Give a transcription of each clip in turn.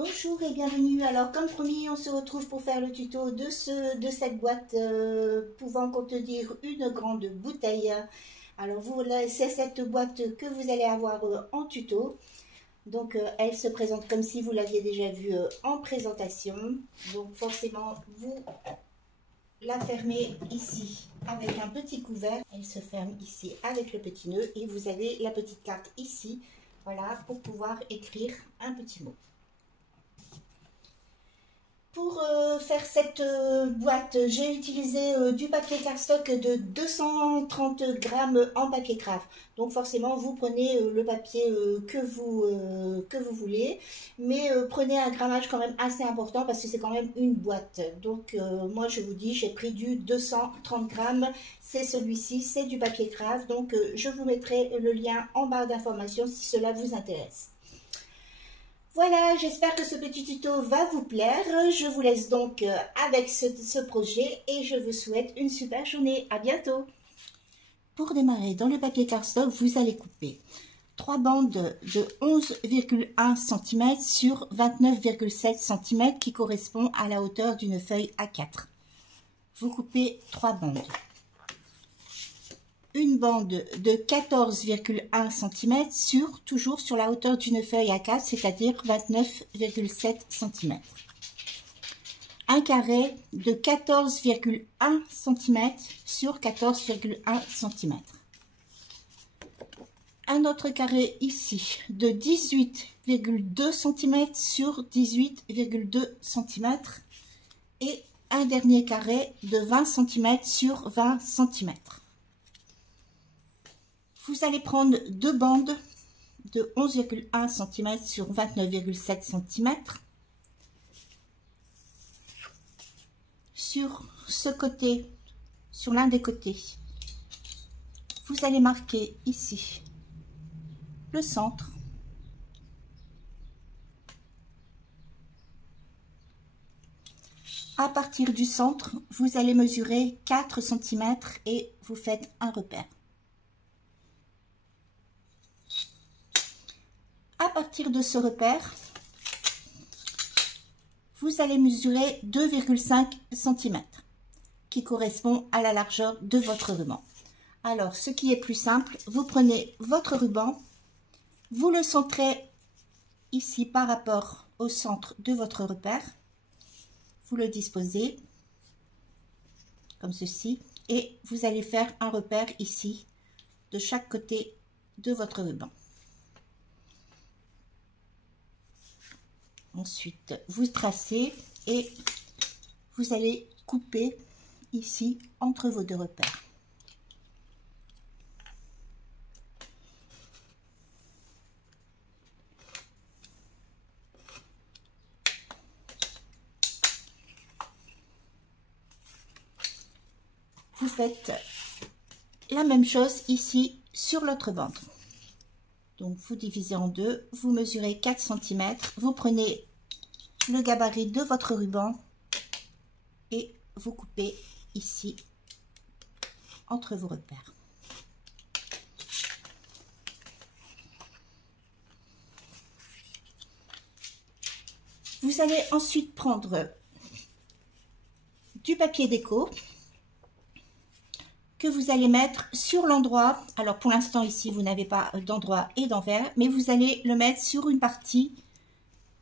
Bonjour et bienvenue. Alors comme promis, on se retrouve pour faire le tuto de cette boîte pouvant contenir une grande bouteille. Alors c'est cette boîte que vous allez avoir en tuto. Donc elle se présente comme si vous l'aviez déjà vue en présentation. Donc forcément vous la fermez ici avec un petit couvert. Elle se ferme ici avec le petit nœud et vous avez la petite carte ici. Voilà, pour pouvoir écrire un petit mot. Pour faire cette boîte, j'ai utilisé du papier cardstock de 230 grammes en papier craft. Donc forcément, vous prenez le papier que vous voulez. Mais prenez un grammage quand même assez important parce que c'est quand même une boîte. Donc moi, je vous dis, j'ai pris du 230 grammes. C'est celui-ci, c'est du papier craft. Donc je vous mettrai le lien en barre d'informations si cela vous intéresse. Voilà, j'espère que ce petit tuto va vous plaire. Je vous laisse donc avec ce projet et je vous souhaite une super journée. À bientôt. Pour démarrer, dans le papier cardstock, vous allez couper 3 bandes de 11,1 cm sur 29,7 cm qui correspond à la hauteur d'une feuille A4. Vous coupez 3 bandes. Une bande de 14,1 cm toujours sur la hauteur d'une feuille A4, c'est-à-dire 29,7 cm. Un carré de 14,1 cm sur 14,1 cm. Un autre carré ici de 18,2 cm sur 18,2 cm. Et un dernier carré de 20 cm sur 20 cm. Vous allez prendre 2 bandes de 11,1 cm sur 29,7 cm. Sur ce côté, sur l'un des côtés, vous allez marquer ici le centre. À partir du centre, vous allez mesurer 4 cm et vous faites un repère. À partir de ce repère, vous allez mesurer 2,5 cm qui correspond à la largeur de votre ruban. Alors, ce qui est plus simple, vous prenez votre ruban, vous le centrez ici par rapport au centre de votre repère, vous le disposez comme ceci et vous allez faire un repère ici de chaque côté de votre ruban. Ensuite, vous tracez et vous allez couper ici entre vos deux repères. Vous faites la même chose ici sur l'autre bande. Donc, vous divisez en deux, vous mesurez 4 cm, vous prenez le gabarit de votre ruban et vous coupez ici entre vos repères. Vous allez ensuite prendre du papier déco que vous allez mettre sur l'endroit. Alors pour l'instant ici vous n'avez pas d'endroit et d'envers, mais vous allez le mettre sur une partie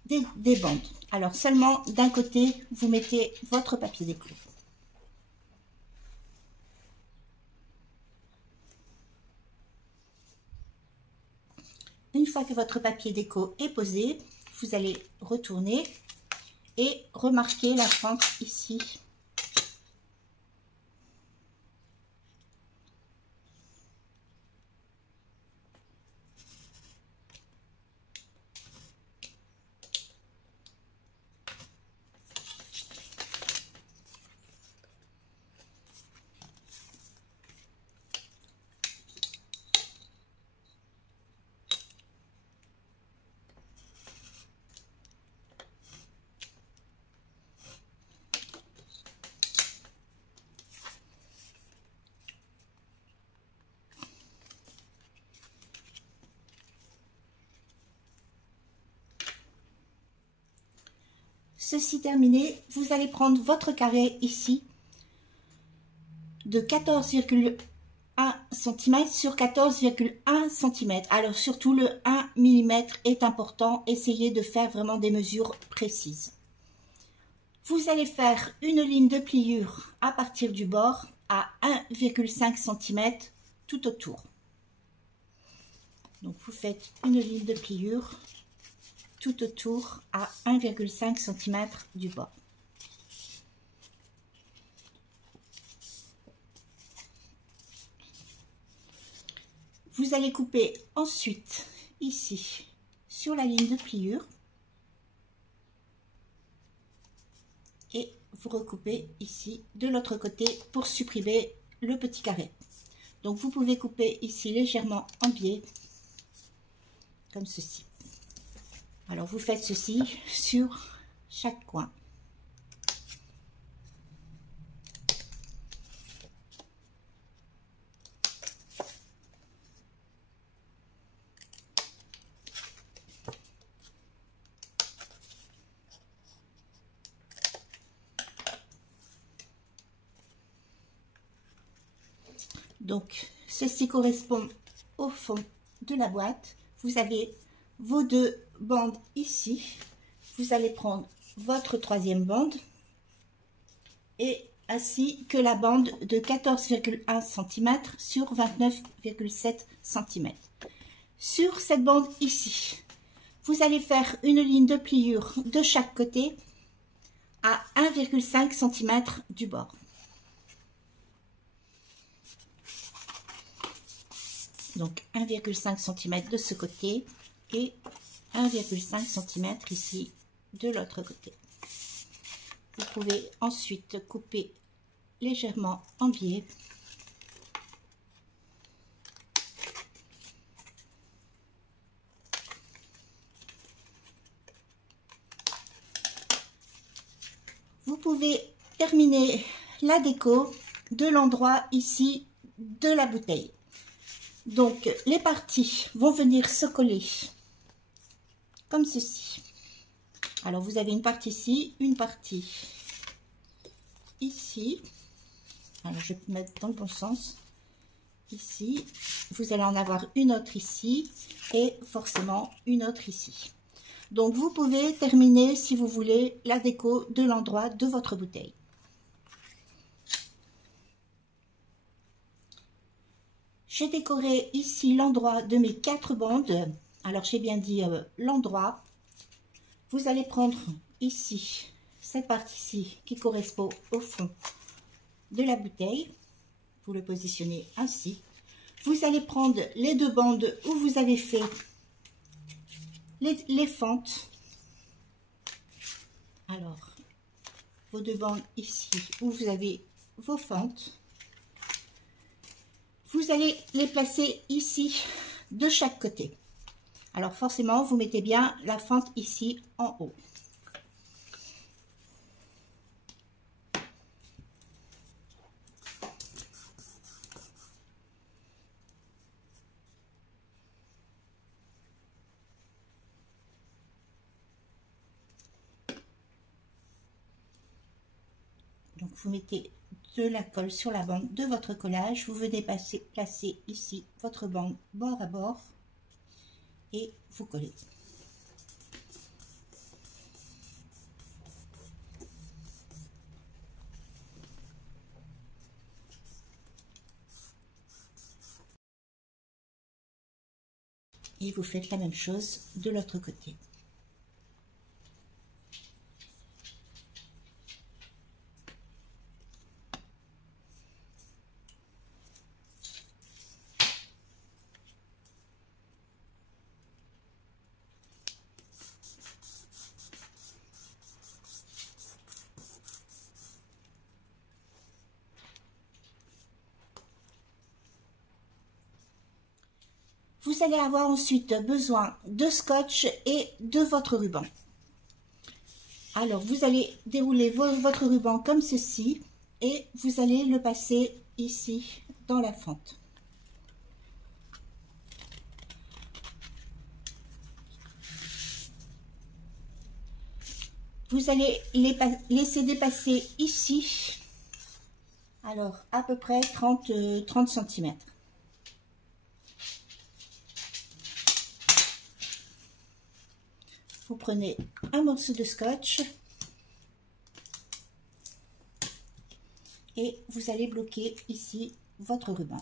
des bandes. Alors seulement d'un côté vous mettez votre papier déco. Une fois que votre papier déco est posé, vous allez retourner et remarquer la fente ici. ceci terminé, vous allez prendre votre carré ici de 14,1 cm sur 14,1 cm. Alors surtout le 1 mm est important, essayez de faire vraiment des mesures précises. Vous allez faire une ligne de pliure à partir du bord à 1,5 cm tout autour. Donc vous faites une ligne de pliure tout autour à 1,5 cm du bord. Vous allez couper ensuite ici sur la ligne de pliure et vous recoupez ici de l'autre côté pour supprimer le petit carré. Donc vous pouvez couper ici légèrement en biais comme ceci. Alors vous faites ceci sur chaque coin. Donc, ceci correspond au fond de la boîte. Vous avez vos deux bandes ici. Vous allez prendre votre troisième bande et ainsi que la bande de 14,1 cm sur 29,7 cm. Sur cette bande ici, vous allez faire une ligne de pliure de chaque côté à 1,5 cm du bord. Donc 1,5 cm de ce côté et 1,5 cm ici de l'autre côté. Vous pouvez ensuite couper légèrement en biais. Vous pouvez terminer la déco de l'endroit ici de la bouteille. Donc, les parties vont venir se coller comme ceci. Alors, vous avez une partie ici, une partie ici. Alors, je vais mettre dans le bon sens. Ici, vous allez en avoir une autre ici et forcément une autre ici. Donc, vous pouvez terminer, si vous voulez, la déco de l'endroit de votre bouteille. J'ai décoré ici l'endroit de mes 4 bandes. Alors, j'ai bien dit l'endroit. Vous allez prendre ici, cette partie-ci qui correspond au fond de la bouteille. Vous le positionnez ainsi. Vous allez prendre les 2 bandes où vous avez fait les fentes. Alors, vos 2 bandes ici où vous avez vos fentes. Vous allez les placer ici de chaque côté. Alors forcément, vous mettez bien la fente ici en haut. Donc vous mettez de la colle sur la bande de votre collage. Vous venez placer ici votre bande bord à bord et vous collez. Et vous faites la même chose de l'autre côté. Vous allez avoir ensuite besoin de scotch et de votre ruban. Alors, vous allez dérouler votre ruban comme ceci et vous allez le passer ici dans la fente. Vous allez laisser dépasser ici, alors à peu près 30 cm. Vous prenez un morceau de scotch et vous allez bloquer ici votre ruban.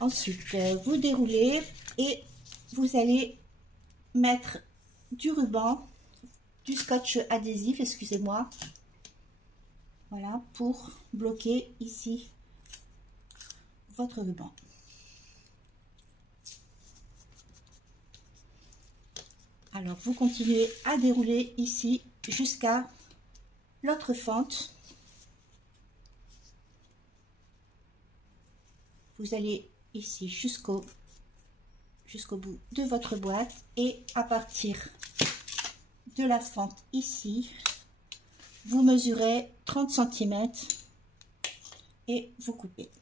Ensuite, vous déroulez et vous allez mettre du ruban, du scotch adhésif, excusez-moi, voilà, pour bloquer ici votre ruban. Alors, vous continuez à dérouler ici jusqu'à l'autre fente. Vous allez ici jusqu'au bout de votre boîte et à partir de la fente ici, vous mesurez 30 cm et vous coupez.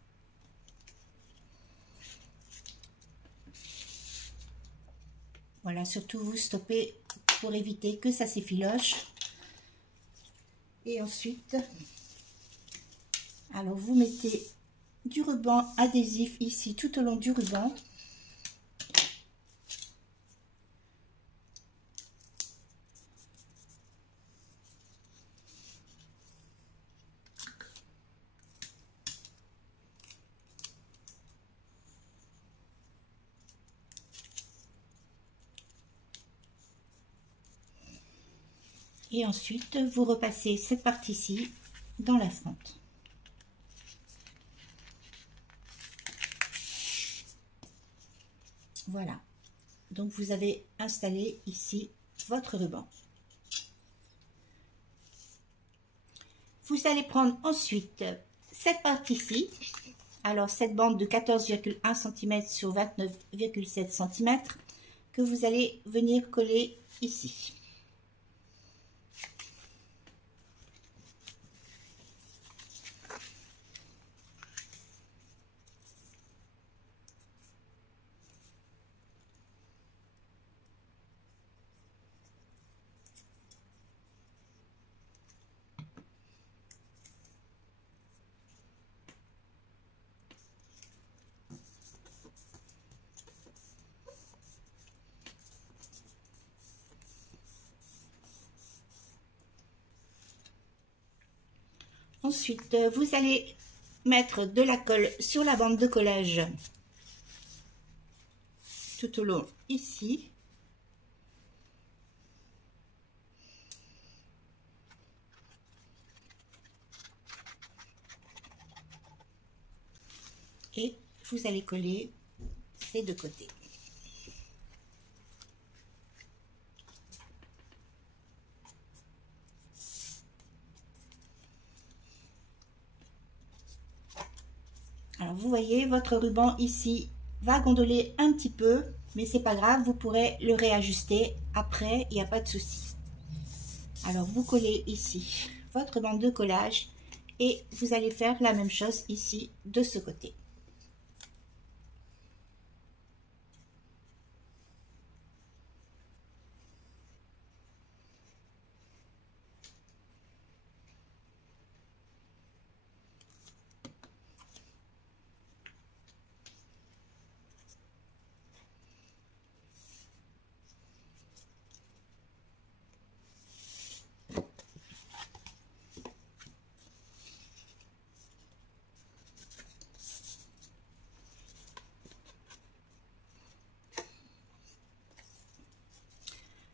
Voilà, surtout vous stoppez pour éviter que ça s'effiloche. Et ensuite, alors vous mettez du ruban adhésif ici tout au long du ruban. Et ensuite, vous repassez cette partie-ci dans la fente. Voilà. Donc, vous avez installé ici votre ruban. Vous allez prendre ensuite cette partie-ci. Alors, cette bande de 14,1 cm sur 29,7 cm que vous allez venir coller ici. Ensuite, vous allez mettre de la colle sur la bande de collage tout au long ici. Et vous allez coller ces deux côtés. Alors vous voyez, votre ruban ici va gondoler un petit peu, mais c'est pas grave, vous pourrez le réajuster après, il n'y a pas de souci. Alors vous collez ici votre bande de collage et vous allez faire la même chose ici de ce côté.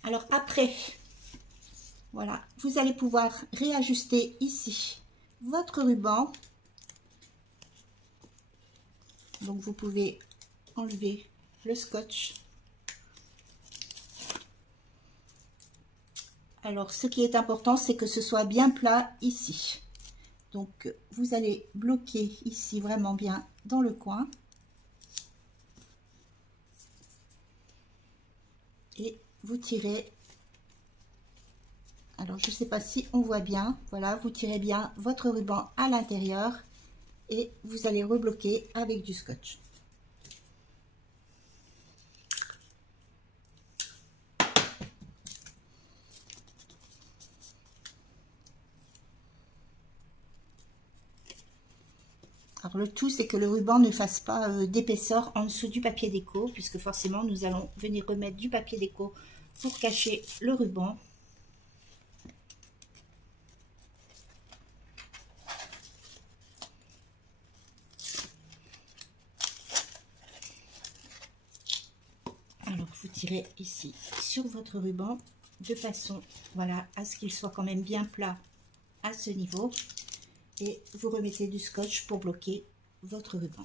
Alors après, voilà, vous allez pouvoir réajuster ici votre ruban. Donc vous pouvez enlever le scotch. Alors ce qui est important, c'est que ce soit bien plat ici. Donc vous allez bloquer ici vraiment bien dans le coin. Et vous tirez, alors je ne sais pas si on voit bien, voilà, vous tirez bien votre ruban à l'intérieur et vous allez rebloquer avec du scotch. Alors le tout, c'est que le ruban ne fasse pas d'épaisseur en dessous du papier déco, puisque forcément nous allons venir remettre du papier déco pour cacher le ruban. Alors vous tirez ici sur votre ruban de façon, voilà, à ce qu'il soit quand même bien plat à ce niveau, et vous remettez du scotch pour bloquer votre ruban.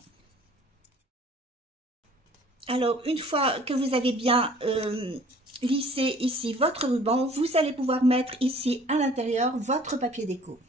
Alors une fois que vous avez bien lissé ici votre ruban, vous allez pouvoir mettre ici à l'intérieur votre papier déco.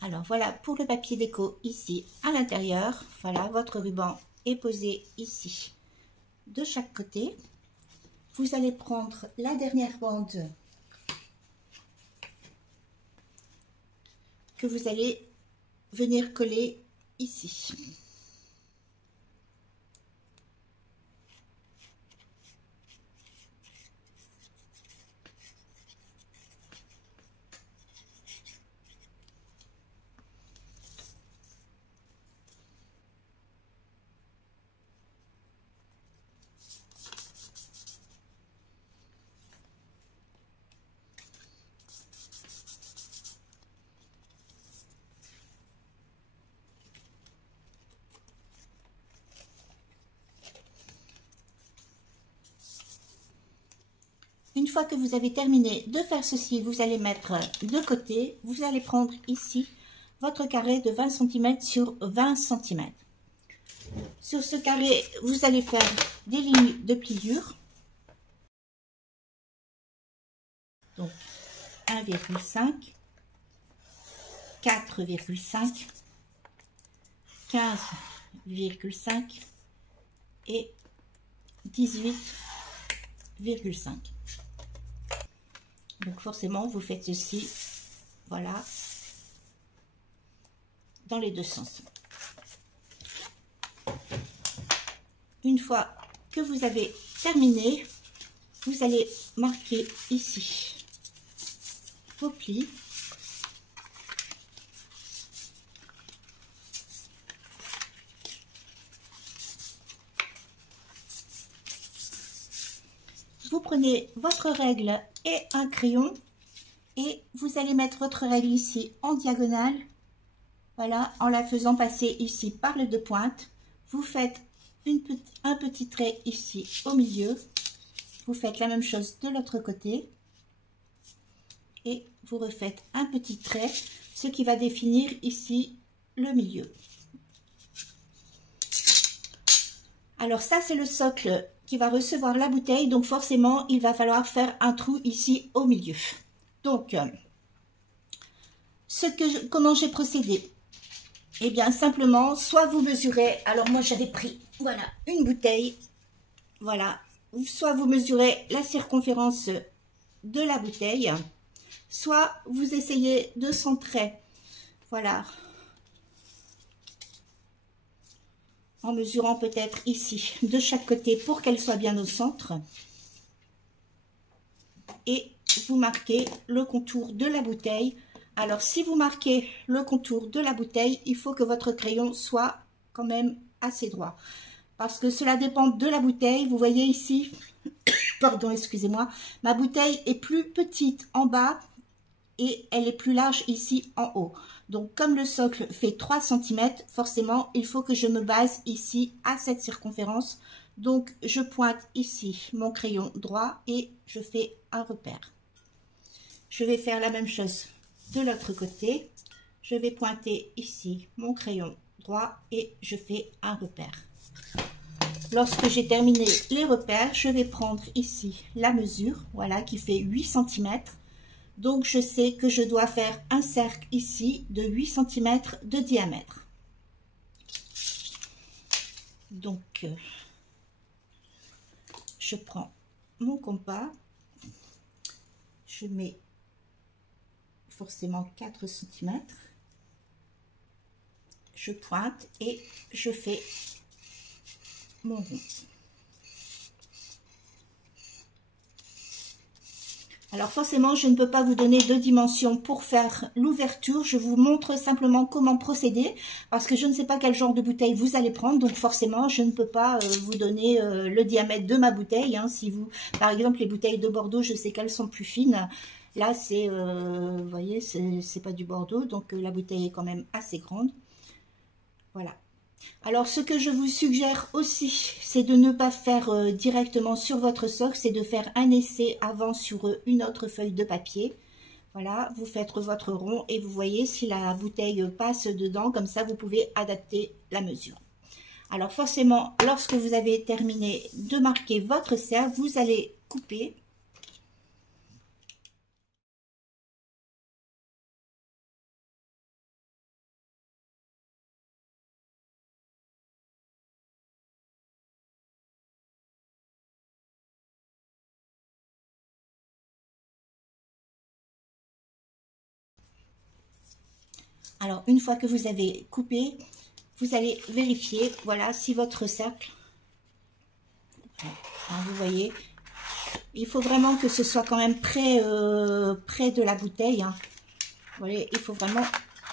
Alors voilà pour le papier déco ici à l'intérieur. Voilà, votre ruban est posé ici de chaque côté. Vous allez prendre la dernière bande que vous allez venir coller ici. Une fois que vous avez terminé de faire ceci, vous allez mettre de côté. Vous allez prendre ici votre carré de 20 cm sur 20 cm. Sur ce carré, vous allez faire des lignes de pliure. Donc 1,5, 4,5, 15,5 et 18,5. Donc forcément, vous faites ceci, voilà, dans les deux sens. Une fois que vous avez terminé, vous allez marquer ici vos plis. Vous prenez votre règle et un crayon et vous allez mettre votre règle ici en diagonale, voilà, en la faisant passer ici par les deux pointes. Vous faites un petit trait ici au milieu, vous faites la même chose de l'autre côté et vous refaites un petit trait, ce qui va définir ici le milieu. Alors ça, c'est le socle qui va recevoir la bouteille, donc forcément il va falloir faire un trou ici au milieu. Donc comment j'ai procédé? Eh bien simplement, soit vous mesurez, alors moi j'avais pris, voilà, une bouteille, voilà, soit vous mesurez la circonférence de la bouteille, soit vous essayez de centrer, voilà, en mesurant peut-être ici de chaque côté pour qu'elle soit bien au centre, et vous marquez le contour de la bouteille. Alors si vous marquez le contour de la bouteille, il faut que votre crayon soit quand même assez droit, parce que cela dépend de la bouteille. Vous voyez ici, pardon, excusez-moi, ma bouteille est plus petite en bas et elle est plus large ici en haut. Donc comme le socle fait 3 cm, forcément il faut que je me base ici à cette circonférence. Donc je pointe ici mon crayon droit et je fais un repère. Je vais faire la même chose de l'autre côté. Je vais pointer ici mon crayon droit et je fais un repère. lorsque j'ai terminé les repères, je vais prendre ici la mesure, voilà, qui fait 8 cm. Donc, je sais que je dois faire un cercle ici de 8 cm de diamètre. Donc, je prends mon compas, je mets forcément 4 cm, je pointe et je fais mon rond. Alors forcément, je ne peux pas vous donner de dimensions pour faire l'ouverture. Je vous montre simplement comment procéder parce que je ne sais pas quel genre de bouteille vous allez prendre. Donc forcément, je ne peux pas vous donner le diamètre de ma bouteille. Hein. Si vous, par exemple, les bouteilles de Bordeaux, je sais qu'elles sont plus fines. Là, c'est, vous voyez, c'est pas du Bordeaux. Donc la bouteille est quand même assez grande. Voilà. Alors, ce que je vous suggère aussi, c'est de ne pas faire directement sur votre socle, c'est de faire un essai avant sur une autre feuille de papier. Voilà, vous faites votre rond et vous voyez si la bouteille passe dedans, comme ça vous pouvez adapter la mesure. Alors forcément, lorsque vous avez terminé de marquer votre cercle, vous allez couper. Alors, une fois que vous avez coupé, vous allez vérifier, voilà, si votre cercle, hein, vous voyez, il faut vraiment que ce soit quand même près de la bouteille. Hein. Vous voyez, il faut vraiment,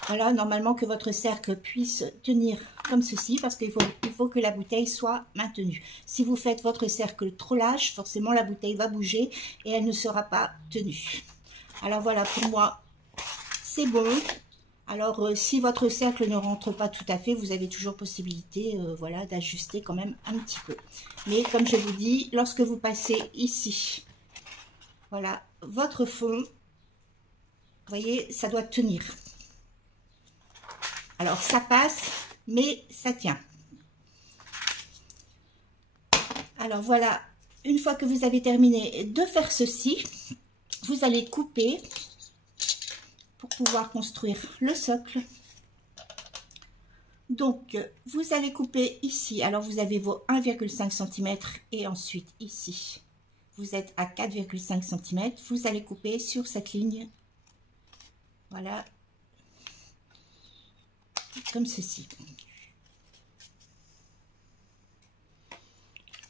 voilà, normalement que votre cercle puisse tenir comme ceci, parce qu'il faut que la bouteille soit maintenue. Si vous faites votre cercle trop large, forcément la bouteille va bouger et elle ne sera pas tenue. Alors voilà, pour moi, c'est bon. Alors, si votre cercle ne rentre pas tout à fait, vous avez toujours possibilité voilà, d'ajuster quand même un petit peu. Mais comme je vous dis, lorsque vous passez ici, voilà, votre fond, vous voyez, ça doit tenir. Alors, ça passe, mais ça tient. Alors, voilà, une fois que vous avez terminé de faire ceci, vous allez couper pour pouvoir construire le socle. Donc, vous allez couper ici. Alors, vous avez vos 1,5 cm et ensuite ici, vous êtes à 4,5 cm. Vous allez couper sur cette ligne. Voilà. Comme ceci.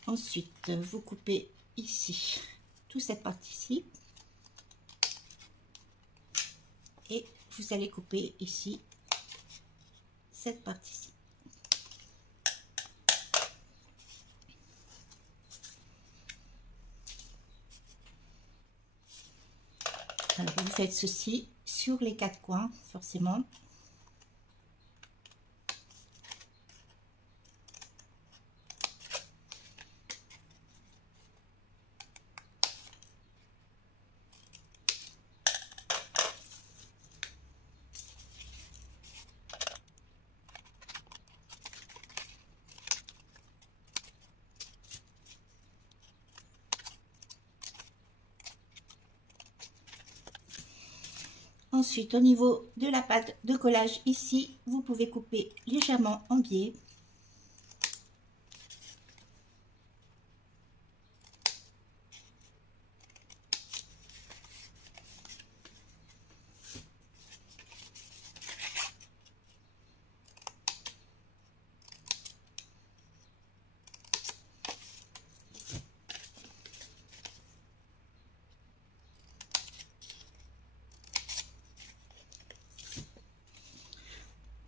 Ensuite, vous coupez ici, toute cette partie-ci. Et vous allez couper ici cette partie-ci. Alors, vous faites ceci sur les 4 coins, forcément. Ensuite, au niveau de la pâte de collage, ici, vous pouvez couper légèrement en biais.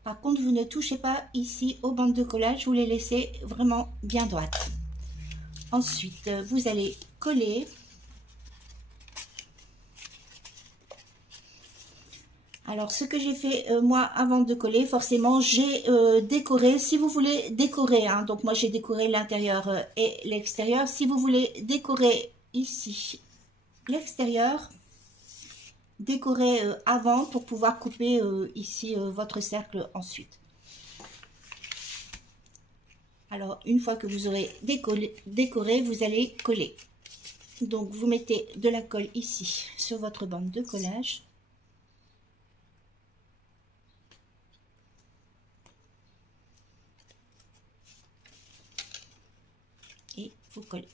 Par contre, vous ne touchez pas ici aux bandes de collage, vous les laissez vraiment bien droites. Ensuite, vous allez coller. Alors, ce que j'ai fait, moi, avant de coller, forcément, j'ai décoré. Si vous voulez décorer, hein, donc moi, j'ai décoré l'intérieur et l'extérieur. Si vous voulez décorer ici l'extérieur, décorer avant pour pouvoir couper ici votre cercle ensuite. Alors, une fois que vous aurez décoré, vous allez coller. Donc, vous mettez de la colle ici sur votre bande de collage. Et vous collez.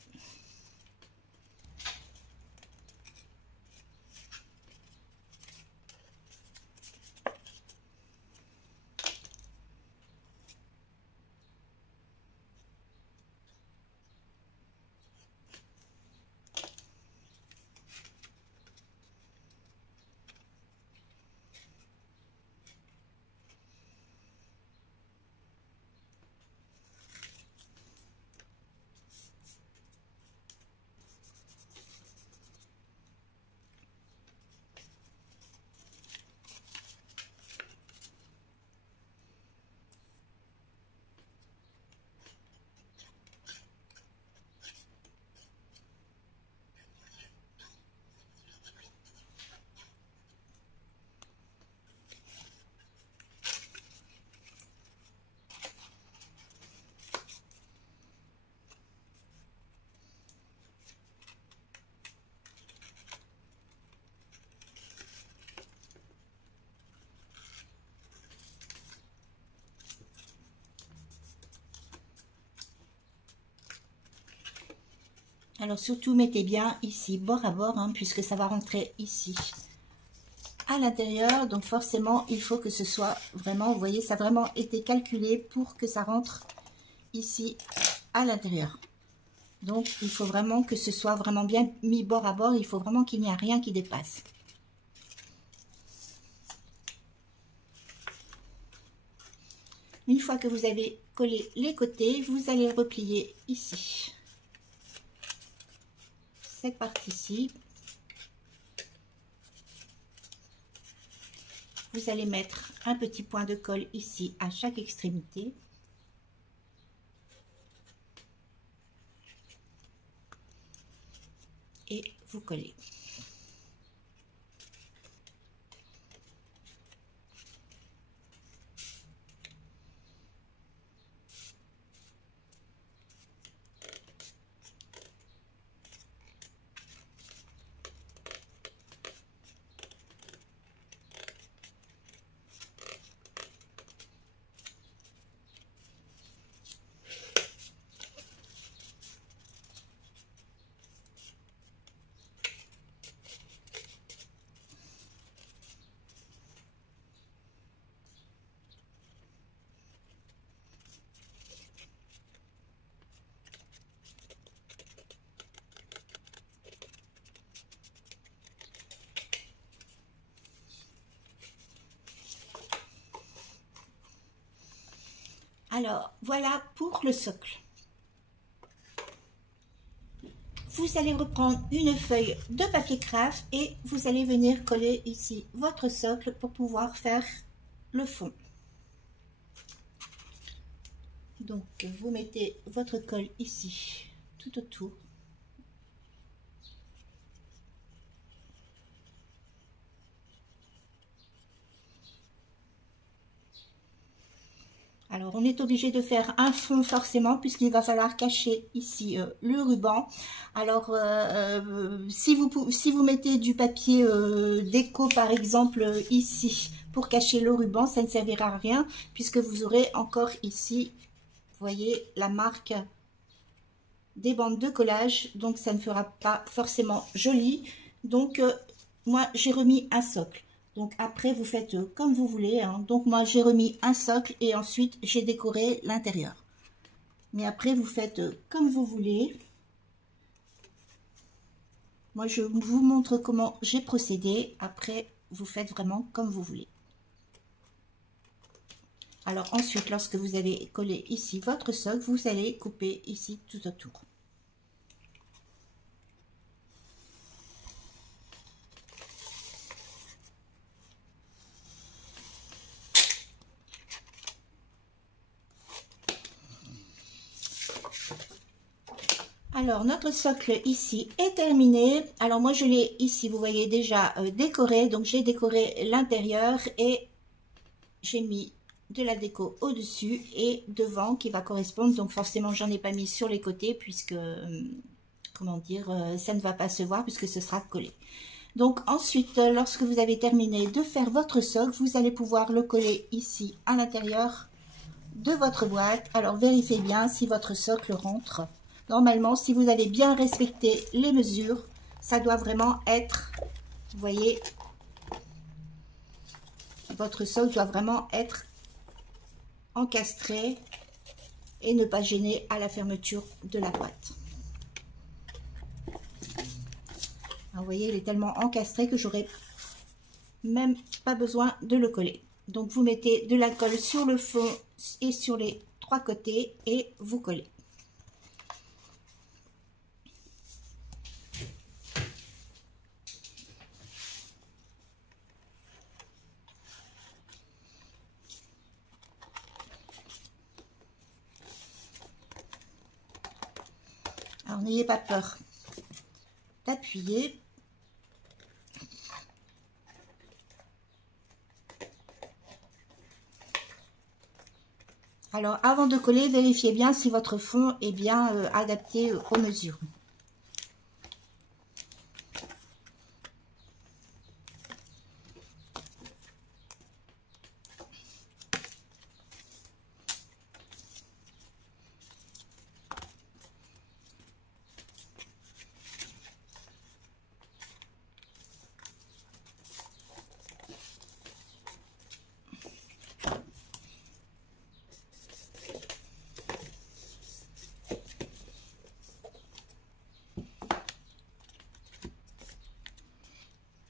Alors surtout mettez bien ici bord à bord, hein, puisque ça va rentrer ici à l'intérieur. Donc forcément il faut que ce soit vraiment, vous voyez, ça a vraiment été calculé pour que ça rentre ici à l'intérieur. Donc il faut vraiment que ce soit vraiment bien mis bord à bord. Il faut vraiment qu'il n'y ait rien qui dépasse. Une fois que vous avez collé les côtés, vous allez replier ici cette partie-ci. Vous allez mettre un petit point de colle ici à chaque extrémité. Et vous collez. Alors, voilà pour le socle. Vous allez reprendre une feuille de papier craft et vous allez venir coller ici votre socle pour pouvoir faire le fond. Donc, vous mettez votre colle ici, tout autour. Alors, on est obligé de faire un fond forcément puisqu'il va falloir cacher ici le ruban. Alors, si vous mettez du papier déco par exemple ici pour cacher le ruban, ça ne servira à rien puisque vous aurez encore ici, vous voyez, la marque des bandes de collage. Donc, ça ne fera pas forcément joli. Donc, moi, j'ai remis un socle. Donc après, vous faites comme vous voulez, hein. Donc moi, j'ai remis un socle et ensuite, j'ai décoré l'intérieur. Mais après, vous faites comme vous voulez. Moi, je vous montre comment j'ai procédé. Après, vous faites vraiment comme vous voulez. Alors ensuite, lorsque vous avez collé ici votre socle, vous allez couper ici tout autour. Alors, notre socle ici est terminé. Alors, moi, je l'ai ici, vous voyez, déjà décoré. Donc, j'ai décoré l'intérieur et j'ai mis de la déco au-dessus et devant qui va correspondre. Donc forcément, j'en ai pas mis sur les côtés puisque, comment dire, ça ne va pas se voir puisque ce sera collé. Donc ensuite, lorsque vous avez terminé de faire votre socle, vous allez pouvoir le coller ici à l'intérieur de votre boîte. Alors vérifiez bien si votre socle rentre. Normalement, si vous avez bien respecté les mesures, ça doit vraiment être, vous voyez, votre socle doit vraiment être encastré et ne pas gêner à la fermeture de la boîte. Alors, vous voyez, il est tellement encastré que j'aurais même pas besoin de le coller. Donc vous mettez de la colle sur le fond et sur les trois côtés et vous collez. Alors n'ayez pas peur d'appuyer. Alors, avant de coller, vérifiez bien si votre fond est bien adapté aux mesures.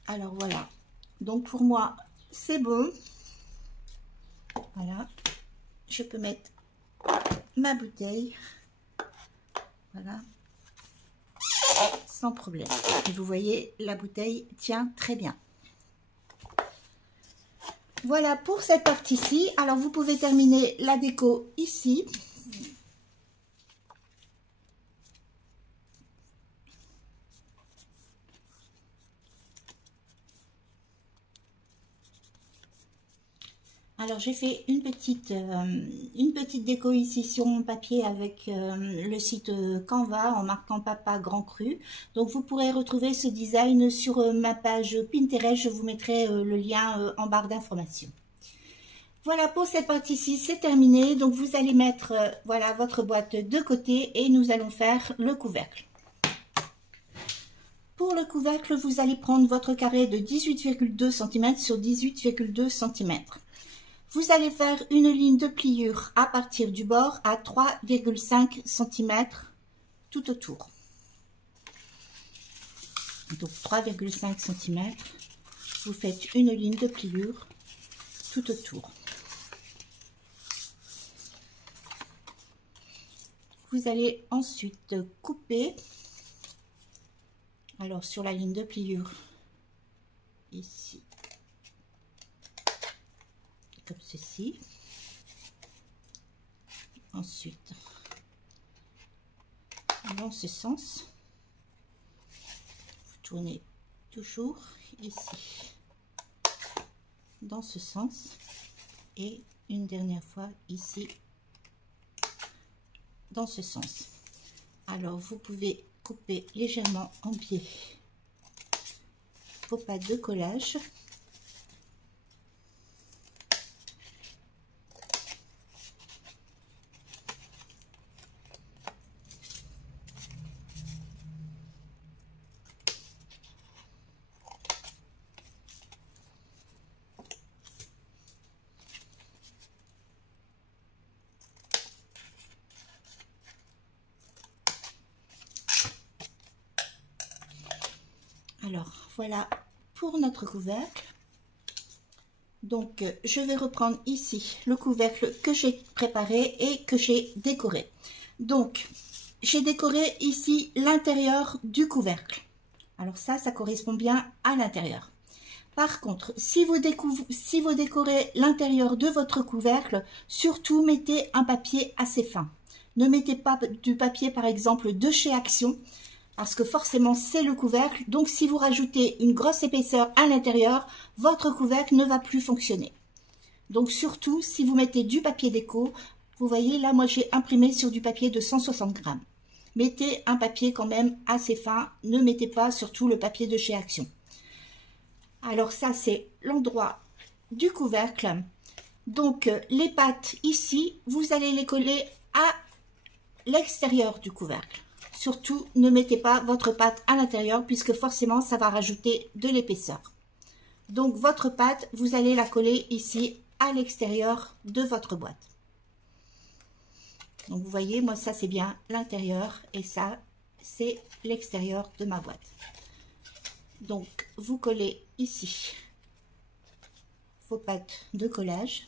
Alors voilà, donc pour moi c'est bon. Voilà, je peux mettre ma bouteille, voilà, sans problème. Et vous voyez, la bouteille tient très bien. Voilà pour cette partie-ci. Alors vous pouvez terminer la déco ici. Alors j'ai fait une petite déco ici sur mon papier avec le site Canva en marquant Papa Grand Cru. Donc vous pourrez retrouver ce design sur ma page Pinterest, je vous mettrai le lien en barre d'informations. Voilà pour cette partie-ci, c'est terminé. Donc vous allez mettre voilà votre boîte de côté et nous allons faire le couvercle. Pour le couvercle, vous allez prendre votre carré de 18,2 cm sur 18,2 cm. Vous allez faire une ligne de pliure à partir du bord à 3,5 cm tout autour. Donc 3,5 cm, vous faites une ligne de pliure tout autour. Vous allez ensuite couper, alors sur la ligne de pliure, ici, comme ceci. Ensuite, dans ce sens, vous tournez toujours ici, dans ce sens, et une dernière fois ici, dans ce sens. Alors, vous pouvez couper légèrement en biais pour pas de collage. Alors voilà pour notre couvercle. Donc je vais reprendre ici le couvercle que j'ai préparé et que j'ai décoré. Donc j'ai décoré ici l'intérieur du couvercle. Alors ça correspond bien à l'intérieur. Par contre, si vous décorez l'intérieur de votre couvercle, surtout mettez un papier assez fin. Ne mettez pas du papier par exemple de chez Action, parce que forcément c'est le couvercle. Donc si vous rajoutez une grosse épaisseur à l'intérieur, votre couvercle ne va plus fonctionner. Donc surtout, si vous mettez du papier déco, vous voyez là, moi j'ai imprimé sur du papier de 160 grammes. Mettez un papier quand même assez fin, ne mettez pas surtout le papier de chez Action. Alors ça, c'est l'endroit du couvercle. Donc les pattes ici, vous allez les coller à l'extérieur du couvercle. Surtout, ne mettez pas votre pâte à l'intérieur puisque forcément, ça va rajouter de l'épaisseur. Donc votre pâte, vous allez la coller ici à l'extérieur de votre boîte. Donc vous voyez, moi ça c'est bien l'intérieur et ça c'est l'extérieur de ma boîte. Donc vous collez ici vos pâtes de collage.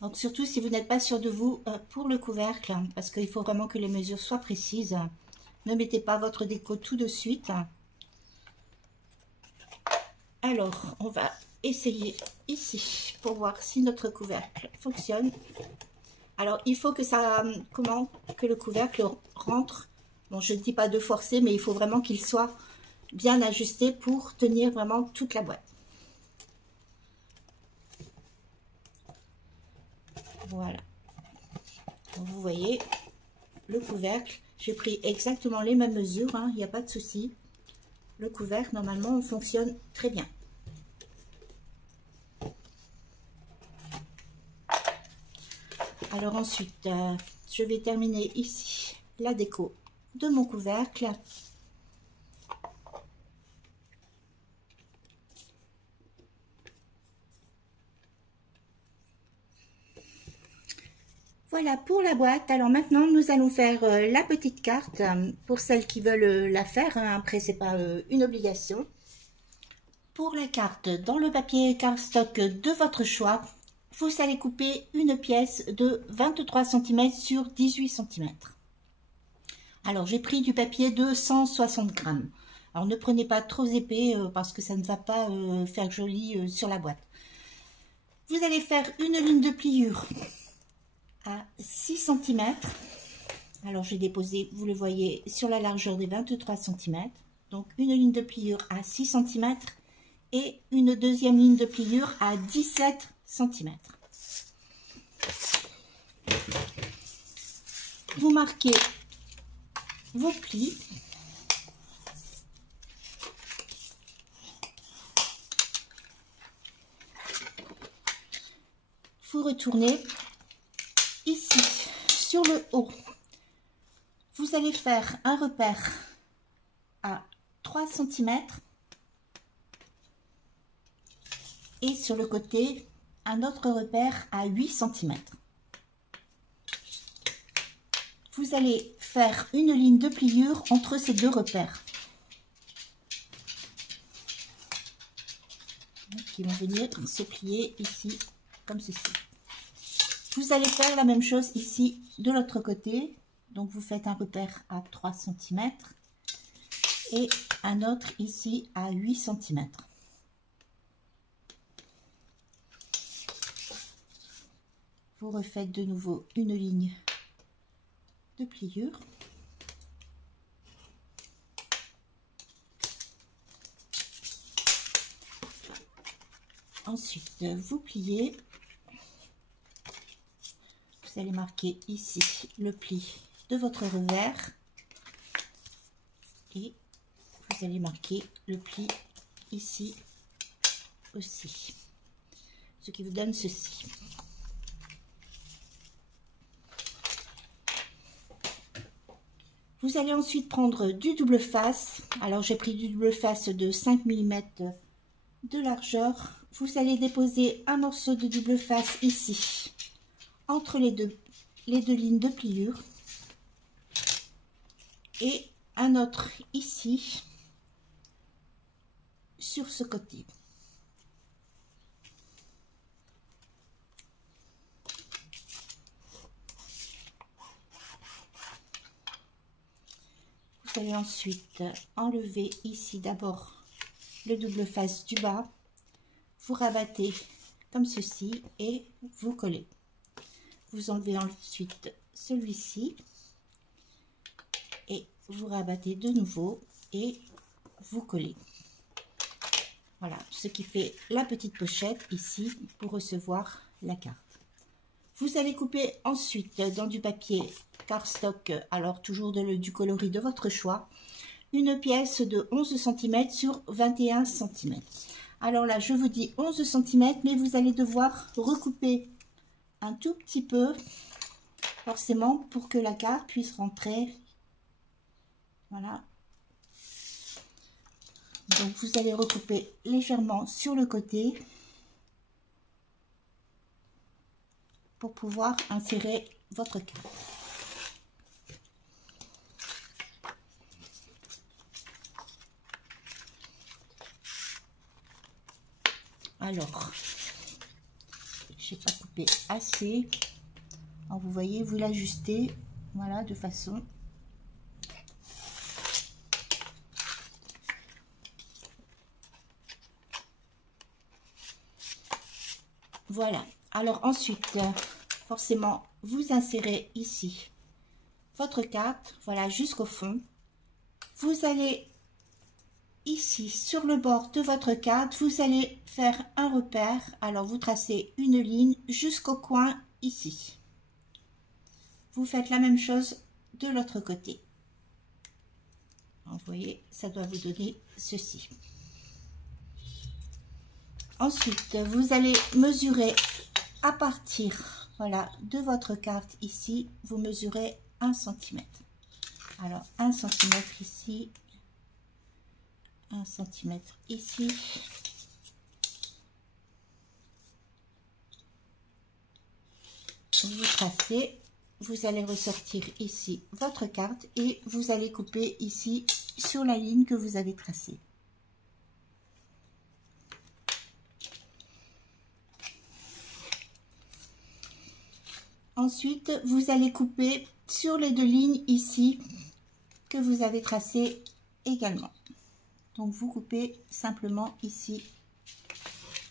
Donc surtout si vous n'êtes pas sûr de vous pour le couvercle, parce qu'il faut vraiment que les mesures soient précises. Ne mettez pas votre déco tout de suite. Alors on va essayer ici pour voir si notre couvercle fonctionne. Alors il faut que ça, que le couvercle rentre. Bon, je ne dis pas de forcer, mais il faut vraiment qu'il soit bien ajusté pour tenir vraiment toute la boîte. Voilà, vous voyez le couvercle, j'ai pris exactement les mêmes mesures, il n'y a pas de souci. Le couvercle, normalement, fonctionne très bien. Alors ensuite, je vais terminer ici la déco de mon couvercle. Voilà pour la boîte. Alors maintenant, nous allons faire la petite carte pour celles qui veulent la faire. Après, c'est pas une obligation. Pour la carte, dans le papier cardstock de votre choix, vous allez couper une pièce de 23 cm sur 18 cm. Alors, j'ai pris du papier de 160 grammes. Alors, ne prenez pas trop épais parce que ça ne va pas faire joli sur la boîte. Vous allez faire une ligne de pliure à 6 cm. Alors j'ai déposé, vous le voyez, sur la largeur des 23 cm. Donc une ligne de pliure à 6 cm et une deuxième ligne de pliure à 17 cm. Vous marquez vos plis. Vous retournez ici sur le haut. Vous allez faire un repère à 3 cm et sur le côté un autre repère à 8 cm. Vous allez faire une ligne de pliure entre ces deux repères qui vont venir se plier ici comme ceci. Vous allez faire la même chose ici de l'autre côté. Donc vous faites un repère à 3 cm et un autre ici à 8 cm. Vous refaites de nouveau une ligne de pliure. Ensuite, vous pliez. Vous allez marquer ici le pli de votre revers. et vous allez marquer le pli ici aussi, ce qui vous donne ceci. Vous allez ensuite prendre du double face. Alors j'ai pris du double face de 5 mm de largeur. Vous allez déposer un morceau de double face ici, entre les deux lignes de pliure, et un autre ici, sur ce côté. Vous allez ensuite enlever ici d'abord le double face du bas, vous rabattez comme ceci et vous collez. Vous enlevez ensuite celui-ci et vous rabattez de nouveau et vous collez. Voilà, ce qui fait la petite pochette ici pour recevoir la carte. Vous allez couper ensuite dans du papier cardstock, alors toujours du coloris de votre choix, une pièce de 11 cm sur 21 cm. Alors là, je vous dis 11 cm, mais vous allez devoir recouper un tout petit peu, forcément, pour que la carte puisse rentrer. Voilà. Donc, vous allez recouper légèrement sur le côté pour pouvoir insérer votre carte. Alors, je n'ai pas coupé assez. Alors, vous voyez, vous l'ajustez, voilà, de façon. Voilà. Alors ensuite, forcément, vous insérez ici votre carte, voilà, jusqu'au fond. Vous allez ici, sur le bord de votre carte, vous allez faire un repère. Alors, vous tracez une ligne jusqu'au coin ici. Vous faites la même chose de l'autre côté. Alors, vous voyez, ça doit vous donner ceci. Ensuite, vous allez mesurer à partir, voilà, de votre carte ici, vous mesurez 1 cm. Alors, 1 cm ici, 1 cm ici. Vous tracez, vous allez ressortir ici votre carte et vous allez couper ici sur la ligne que vous avez tracée. Ensuite, vous allez couper sur les deux lignes ici que vous avez tracées également. Donc, vous coupez simplement ici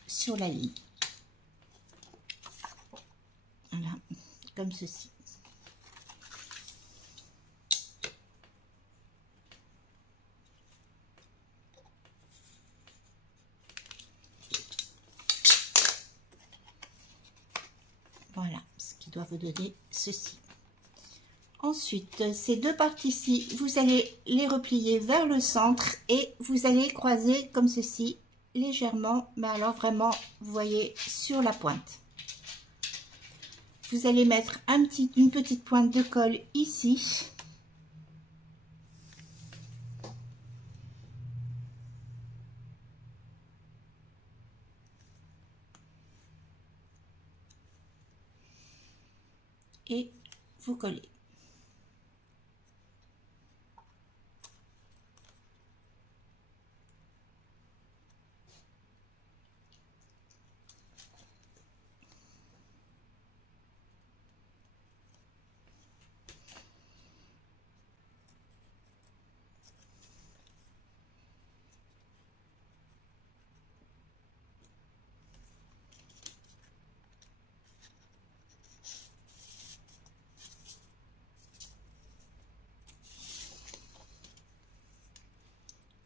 sur la ligne. Voilà, comme ceci. Voilà, ce qui doit vous donner ceci. Ensuite, ces deux parties-ci, vous allez les replier vers le centre et vous allez croiser comme ceci, légèrement, mais alors vraiment, vous voyez, sur la pointe. Vous allez mettre une petite pointe de colle ici. Et vous collez.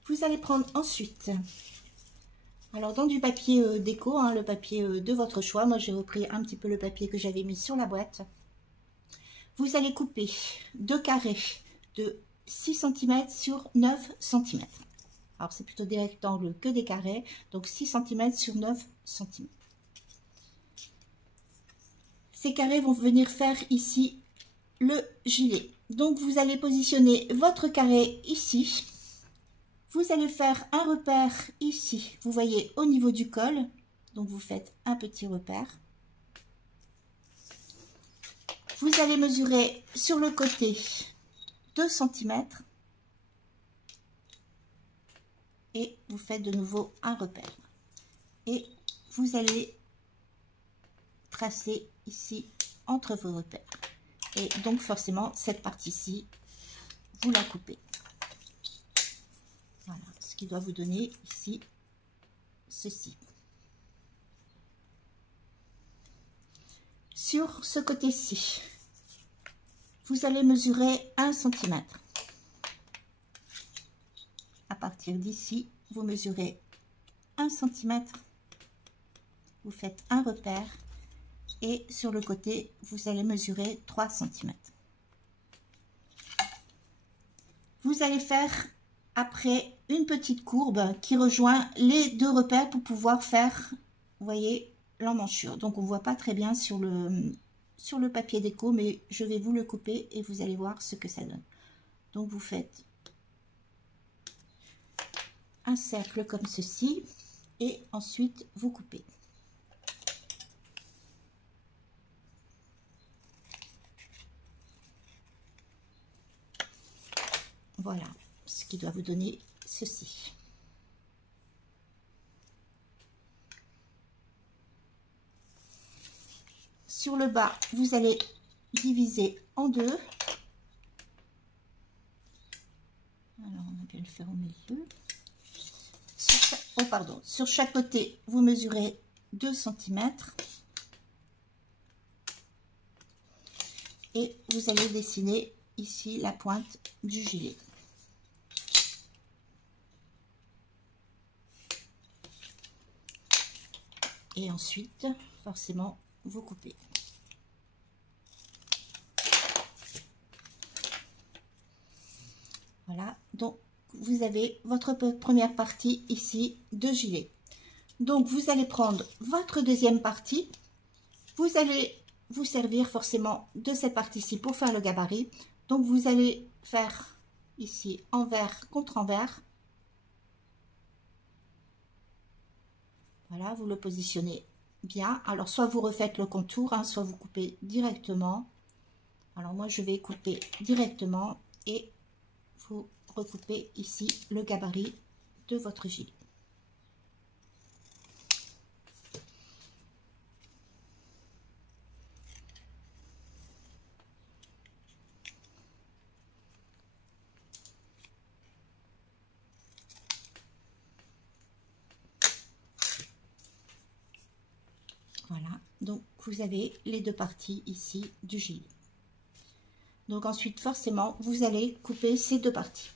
Vous allez prendre ensuite, alors dans du papier déco, hein, le papier de votre choix, moi j'ai repris un petit peu le papier que j'avais mis sur la boîte. Vous allez couper deux carrés de 6 cm sur 9 cm. Alors c'est plutôt des rectangles que des carrés, donc 6 cm sur 9 cm. Ces carrés vont venir faire ici le gilet. Donc vous allez positionner votre carré ici. Vous allez faire un repère ici, vous voyez au niveau du col. Donc vous faites un petit repère. Vous allez mesurer sur le côté 2 cm. Et vous faites de nouveau un repère. Et vous allez tracer ici entre vos repères. Et donc forcément cette partie-ci, vous la coupez. Voilà, ce qui doit vous donner ici ceci. Sur ce côté-ci, vous allez mesurer 1 cm. À partir d'ici, vous mesurez 1 cm. Vous faites un repère. Et sur le côté, vous allez mesurer 3 cm. Vous allez faire après une petite courbe qui rejoint les deux repères pour pouvoir faire, vous voyez, l'emmanchure. Donc on ne voit pas très bien sur le papier déco, mais je vais vous le couper et vous allez voir ce que ça donne. Donc vous faites un cercle comme ceci et ensuite vous coupez. Voilà, ce qui doit vous donner ceci. Sur le bas, vous allez diviser en deux. Alors, on va bien le faire au milieu. Sur chaque côté, vous mesurez 2 cm. Et vous allez dessiner ici la pointe du gilet. Et ensuite, forcément, vous coupez. Voilà, donc vous avez votre première partie ici de gilet. Donc vous allez prendre votre deuxième partie. Vous allez vous servir forcément de cette partie-ci pour faire le gabarit. Donc vous allez faire ici envers contre envers. Voilà, vous le positionnez bien. Alors, soit vous refaites le contour, hein, soit vous coupez directement. Alors, moi, je vais couper directement et vous recoupez ici le gabarit de votre gilet. Voilà, donc vous avez les deux parties ici du gilet. Donc ensuite, forcément, vous allez couper ces deux parties.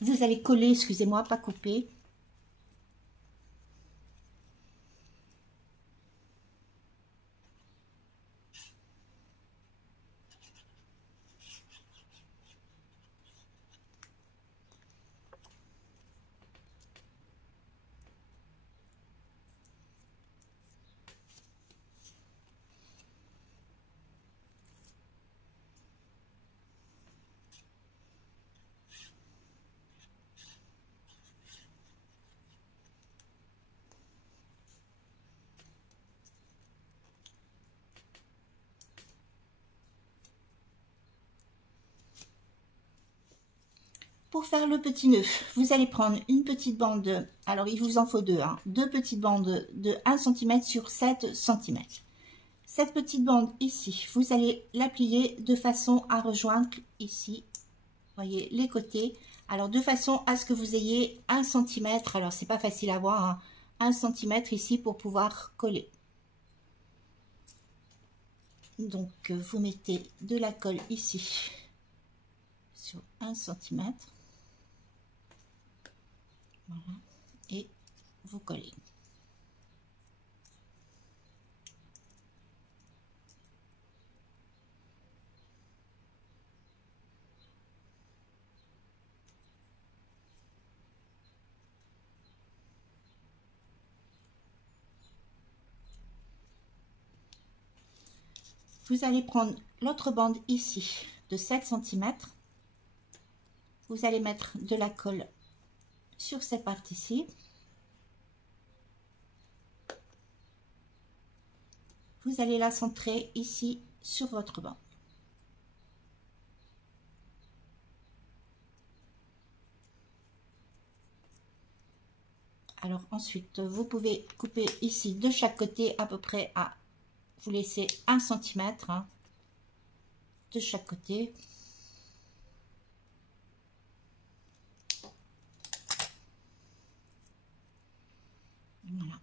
Vous allez coller, excusez-moi, pas couper. Pour faire le petit nœud, vous allez prendre une petite bande, alors il vous en faut deux, hein, deux petites bandes de 1 cm sur 7 cm. Cette petite bande ici, vous allez la plier de façon à rejoindre ici, voyez, les côtés. Alors de façon à ce que vous ayez 1 cm, alors c'est pas facile à voir, hein, 1 cm ici pour pouvoir coller. Donc vous mettez de la colle ici sur 1 cm. Voilà, et vous collez. vous allez prendre l'autre bande ici de 7 cm. Vous allez mettre de la colle sur cette partie-ci. Vous allez la centrer ici sur votre bande. Alors ensuite, vous pouvez couper ici de chaque côté à peu près à, vous laissez 1 cm hein, de chaque côté. Voilà,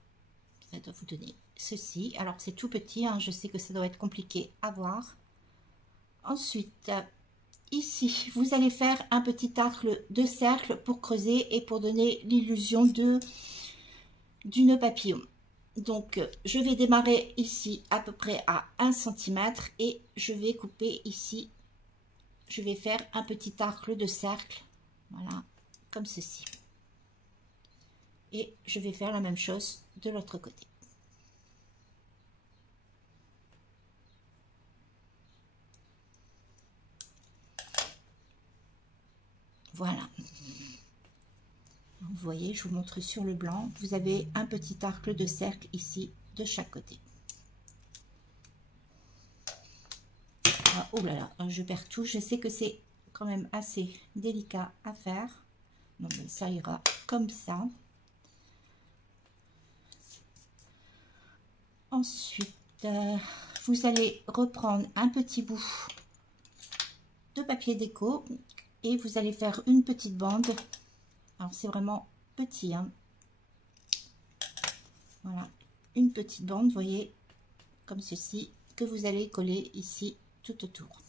ça doit vous donner ceci. Alors c'est tout petit, hein, je sais que ça doit être compliqué à voir. Ensuite, ici, vous allez faire un petit arc de cercle pour creuser et pour donner l'illusion du nœud papillon. Donc, je vais démarrer ici à peu près à 1 cm et je vais couper ici. Je vais faire un petit arc de cercle, voilà, comme ceci. Et je vais faire la même chose de l'autre côté. Voilà. Vous voyez, je vous montre sur le blanc. Vous avez un petit arc de cercle ici de chaque côté. Ah, oh là là, je perds tout. Je sais que c'est quand même assez délicat à faire. Non mais ça ira comme ça. Ensuite, vous allez reprendre un petit bout de papier déco et vous allez faire une petite bande. Alors c'est vraiment petit, hein. Voilà, une petite bande, vous voyez, comme ceci, que vous allez coller ici tout autour.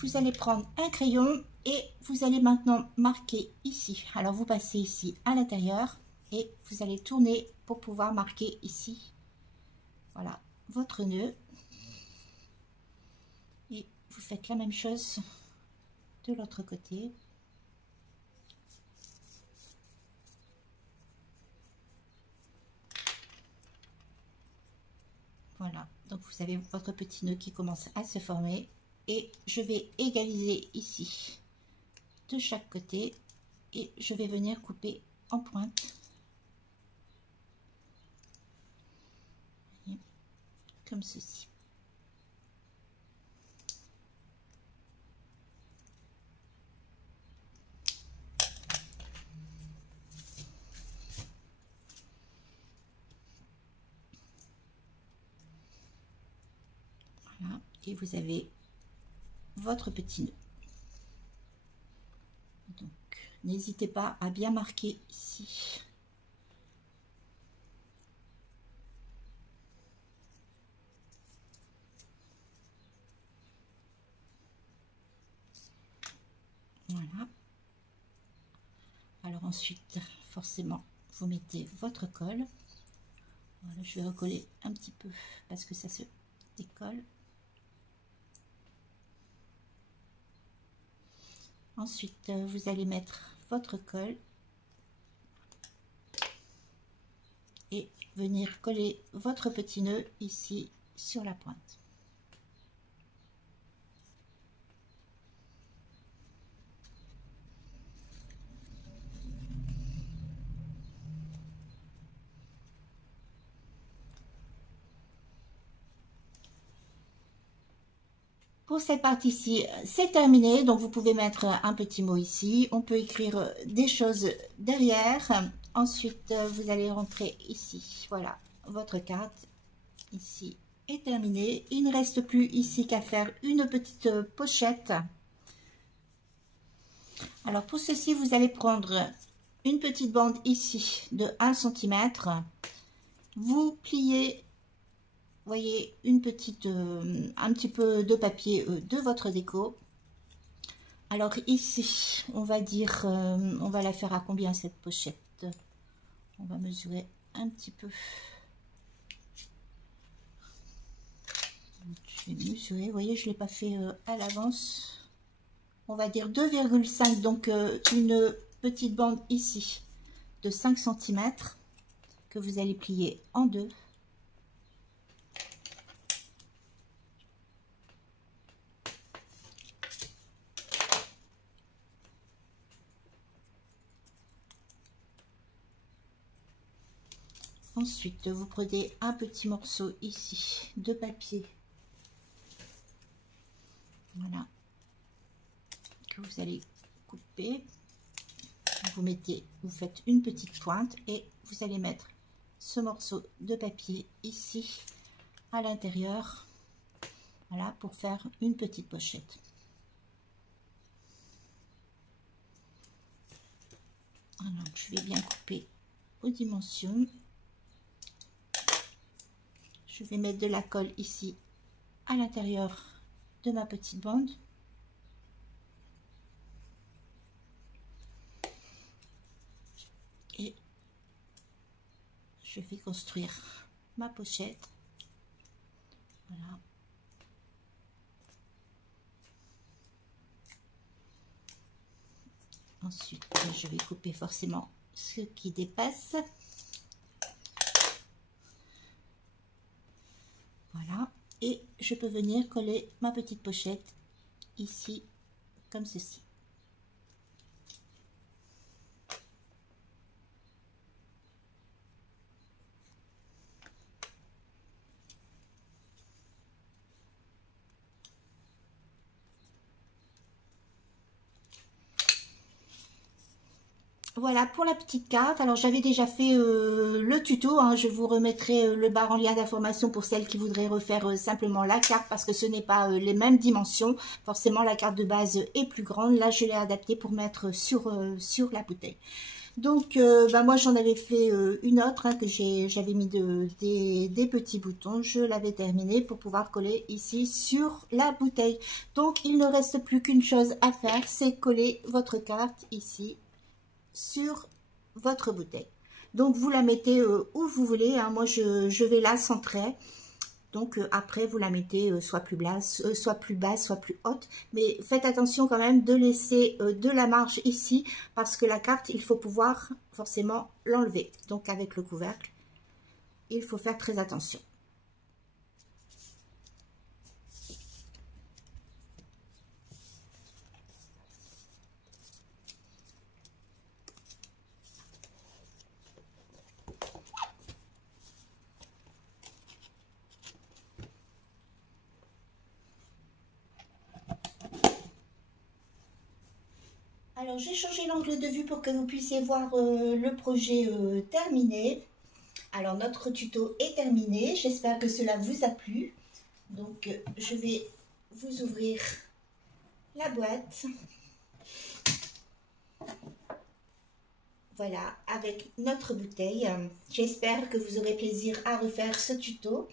Vous allez prendre un crayon et vous allez maintenant marquer ici. Alors vous passez ici à l'intérieur et vous allez tourner pour pouvoir marquer ici. Voilà votre nœud. Et vous faites la même chose de l'autre côté. Voilà, donc vous avez votre petit nœud qui commence à se former. Et je vais égaliser ici de chaque côté et je vais venir couper en pointe comme ceci. Voilà, et vous avez votre petit nœud. Donc n'hésitez pas à bien marquer ici. Voilà. Alors ensuite, forcément, vous mettez votre colle. Voilà, je vais recoller un petit peu parce que ça se décolle. Ensuite, vous allez mettre votre colle et venir coller votre petit nœud ici sur la pointe. Pour cette partie-ci, c'est terminé. Donc, vous pouvez mettre un petit mot ici. On peut écrire des choses derrière. Ensuite, vous allez rentrer ici. Voilà, votre carte ici est terminée. Il ne reste plus ici qu'à faire une petite pochette. Alors pour ceci, vous allez prendre une petite bande ici de 1 cm. Vous pliez, voyez, une petite, un petit peu de papier de votre déco. Alors ici, on va dire, on va la faire à combien cette pochette? On va mesurer un petit peu. Je vais mesurer, vous voyez, je ne l'ai pas fait à l'avance. On va dire 2,5, donc une petite bande ici de 5 cm que vous allez plier en deux. Ensuite, vous prenez un petit morceau ici de papier. Voilà. Que vous allez couper. Vous mettez, vous faites une petite pointe et vous allez mettre ce morceau de papier ici à l'intérieur. Voilà, pour faire une petite pochette. Alors, je vais bien couper aux dimensions. Je vais mettre de la colle ici à l'intérieur de ma petite bande. Et je vais construire ma pochette. Voilà. Ensuite, je vais couper forcément ce qui dépasse. Voilà. Et je peux venir coller ma petite pochette ici, comme ceci. Voilà pour la petite carte. Alors j'avais déjà fait le tuto, hein. Je vous remettrai le barre en lien d'information pour celles qui voudraient refaire simplement la carte parce que ce n'est pas les mêmes dimensions. Forcément la carte de base est plus grande. Là je l'ai adaptée pour mettre sur la bouteille. Donc moi j'en avais fait une autre, hein, que j'avais mis des petits boutons. Je l'avais terminée pour pouvoir coller ici sur la bouteille. Donc il ne reste plus qu'une chose à faire, c'est coller votre carte ici sur votre bouteille. Donc vous la mettez où vous voulez, hein. Moi je vais la centrer. Donc après vous la mettez soit plus basse, soit plus haute, mais faites attention quand même de laisser de la marge ici parce que la carte il faut pouvoir forcément l'enlever. Donc avec le couvercle il faut faire très attention. Alors j'ai changé l'angle de vue pour que vous puissiez voir le projet terminé. Alors notre tuto est terminé, j'espère que cela vous a plu. Donc je vais vous ouvrir la boîte. Voilà, avec notre bouteille. J'espère que vous aurez plaisir à refaire ce tuto.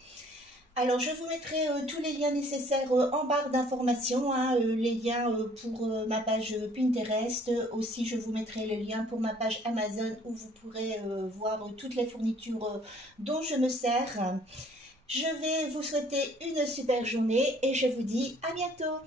Alors, je vous mettrai tous les liens nécessaires en barre d'informations, hein, les liens pour ma page Pinterest. Aussi, je vous mettrai le lien pour ma page Amazon où vous pourrez voir toutes les fournitures dont je me sers. Je vais vous souhaiter une super journée et je vous dis à bientôt.